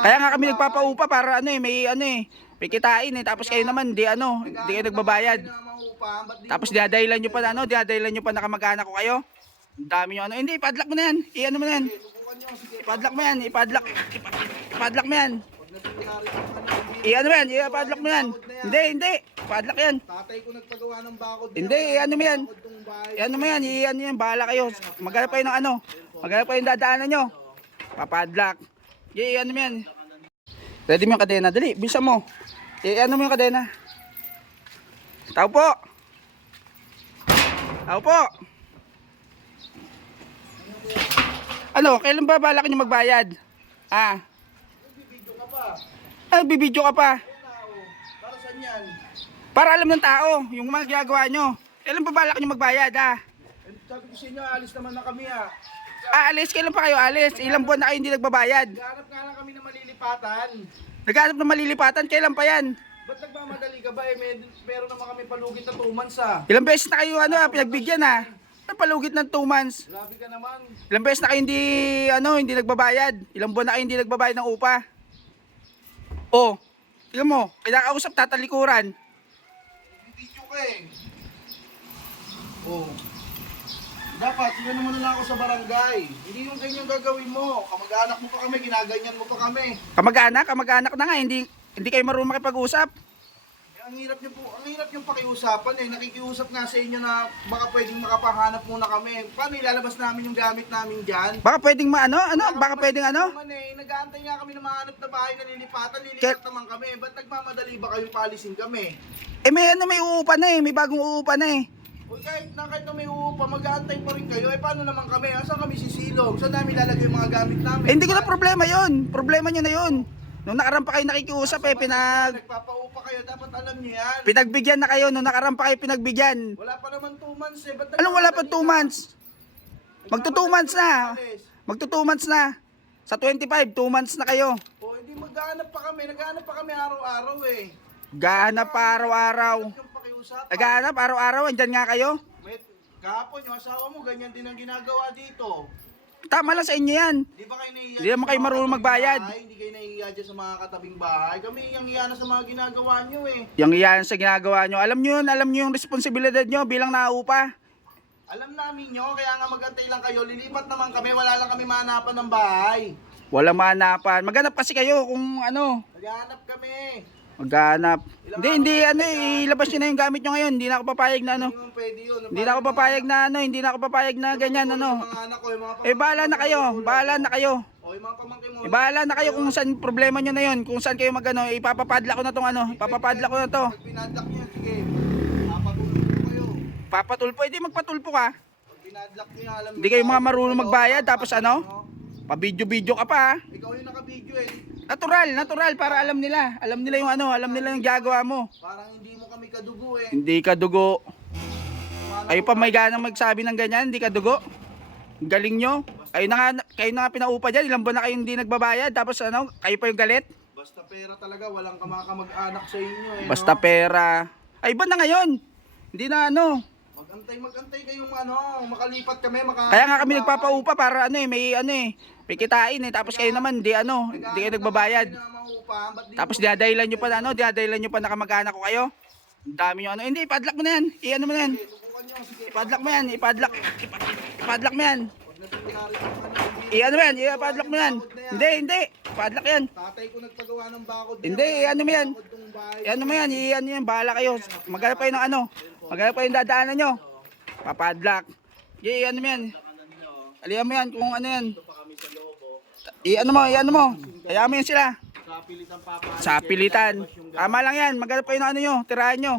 Kaya nga kami nagpapaupa para ano eh, may ano eh, may kitain eh. Tapos kayo naman, di ano, di kayo nagbabayad. Tapos dinadahilan nyo pa na ano, dinadahilan nyo pa na kamag-anak ko kayo. Ang dami nyo ano. Hindi, ipadlock mo na yan. I-ano mo na yan. Ipadlock mo yan, ipadlock. ipa- Ipadlock mo yan. I-ano mo yan, ipadlock mo yan. Hindi, hindi. Ipadlock yan. Tatay ko nagpagawa ng bakod. Hindi, i-ano mo yan. I-ano mo yan, i-ano yan, bahala kayo. Maghanap kayo ng ano. Maghanap kayo ng dadaanan nyo. Papadlock. I-ano mo yan. Ready mo yung kadena, dali, bisa mo. I-ano mo yung kadena. Tao po. Tao po. Ano, kailan ba balak nyo magbayad? Ah. Bibidyo ka pa. Ah, bibidyo ka pa. Para saan yan? Para alam ng tao, yung mga ginagawa nyo. Kailan ba balak nyo magbayad, ah? Sabi ko sa inyo, alis naman na kami ah. Aalis, kailan pa kayo alis? Ilang buwan na kayo hindi nagbabayad? Gahanap nga lang kami na malilipatan. Naghanap ng malilipatan, kailan pa yan? Ba't nagmamadali ka ba? Eh, may, meron naman kami palugit na 2 months ah. Ilang beses na kayo ano, ah, pinagbigyan? Ang palugit ng 2 months. Grabe ka naman. Ilang beses na kayo hindi, ano, hindi nagbabayad. Ilang buwan na kayo hindi nagbabayad ng upa. Oh, tingnan mo, kinakausap tatalikuran. Bibidyo ka eh. Oh. Dapat, yun naman na lang ako sa barangay. Hindi yung ganyan gagawin mo. Kamag-anak mo pa kami, ginaganyan mo pa kami. Kamag-anak, kamag-anak na nga, hindi, hindi kayo marunong makipag-usap. Eh, ang hirap niyo po, ang hirap yung pakiusapan eh. Nakikiusap nga sa inyo na baka pwedeng makapahanap muna kami. Paano ilalabas namin yung gamit namin dyan? Baka pwedeng maano, ano, baka pwedeng ano? Naman eh, nag-aantay nga kami na mahanap na bahay na lilipatan, lilipat naman kami. Ba't nagmamadali ba kayong palisin kami? Eh may ano, may uupa na eh, may bagong uupa na eh. O kahit na kahit na may uupa, mag-aantay pa rin kayo. Eh paano naman kami? Asan kami sisilog? Saan namin lalagay yung mga gamit namin? Eh, hindi ko na problema yon. Problema nyo na yon. Nung nakaraan pa kayo nakikiusap eh, pinag, Nagpapaupa kayo, dapat alam niyo yan. pinagbigyan na kayo. Nung nakaraan pa kayo pinagbigyan. Wala pa naman 2 months eh. Ba't Alam, wala pa 2 nagmamadali months. Magto 2 months na. Magto 2 months na. Sa 25, 2 months na kayo. O hindi maghahanap pa kami. Naghahanap pa kami araw-araw eh. Gahanap pa araw-araw. Yung pakiusapan. Naghahanap araw-araw, andyan nga kayo. May, kahapon yung asawa mo, ganyan din ang ginagawa dito. Tama lang sa inyo yan. Di ba kayo nahihiya? Hindi naman kayo marunong magbayad. bahay? Hindi kayo nahihiya dyan sa mga katabing bahay. Kami yung hiya na sa mga ginagawa nyo eh. Yung iyan sa ginagawa nyo. Alam nyo yun, alam nyo yung responsibilidad nyo bilang naupa. Alam namin nyo, kaya nga magantay lang kayo. Lilipat naman kami, wala lang kami mahanapan ng bahay. Walang manapan. Maghanap kasi kayo kung ano. Naghahanap kami. Maghanap. Hindi, hindi, ano, eh, ilabas nyo na yung gamit nyo ngayon. Hindi na ako papayag na ano. Hindi na ako papayag na ano, hindi na ako papayag na ganyan ano. Eh bahala na kayo, bahala na kayo. Eh bahala na kayo kung saan problema nyo na yun. Kung saan kayo magano, ipapapadla ko na tong ano, ipapapadla ko na to. Pinadlock nyo, sige. Papatulog ko kayo. Papatulpo, hindi magpatulpo ka. Pinadlock nyo, alam Hindi kayo mga marunong magbayad, tapos ano? Pabidyo-bidyo ka pa ha. Ikaw yung naka-video eh. Natural, natural para alam nila. Alam nila yung ano, alam nila yung gagawa mo. Parang hindi mo kami kadugo eh. Hindi ka dugo. Kayo pa may ganang magsabi ng ganyan, hindi ka dugo. Galing nyo. Kayo na nga, kayo na nga pinaupa dyan, ilang buwan na kayo hindi nagbabayad. Tapos ano, kayo pa yung galit. Basta pera talaga, walang kamaka-mag-anak sa inyo eh. Basta no? pera. Ay, iba na ngayon. Hindi na ano. Mag-antay, mag-antay kayong ano, makalipat kami, maka... Kaya nga kami nagpapaupa para ano eh, may ano eh, may kitain eh. Tapos kayo naman, di ano, hindi kayo nagbabayad. Tapos dinadahilan nyo pa na ano, dinadahilan nyo pa na kamag-anak ko kayo. Ang dami nyo ano, hindi, ipadlock mo na yan. I-ano mo na yan. Ipadlock mo yan, ipadlock. ipa- Ipadlock mo yan. I-ano mo yan, ipadlock mo yan. Hindi, hindi, ipadlock yan. Tatay ko nagpagawa ng bakod. Hindi, i-ano mo yan. I-ano mo yan, i-ano yan, bahala kayo. Maghanap kayo ng ano, maghanap kayo ng dadaanan nyo. Papadlock. I-ano mo yan. Alihan mo yan kung ano yan. I-ano mo, i-ano mo. Kaya mo yan sila. Sa pilitan. Tama lang yan, maghanap kayo ng ano nyo, tirahan nyo.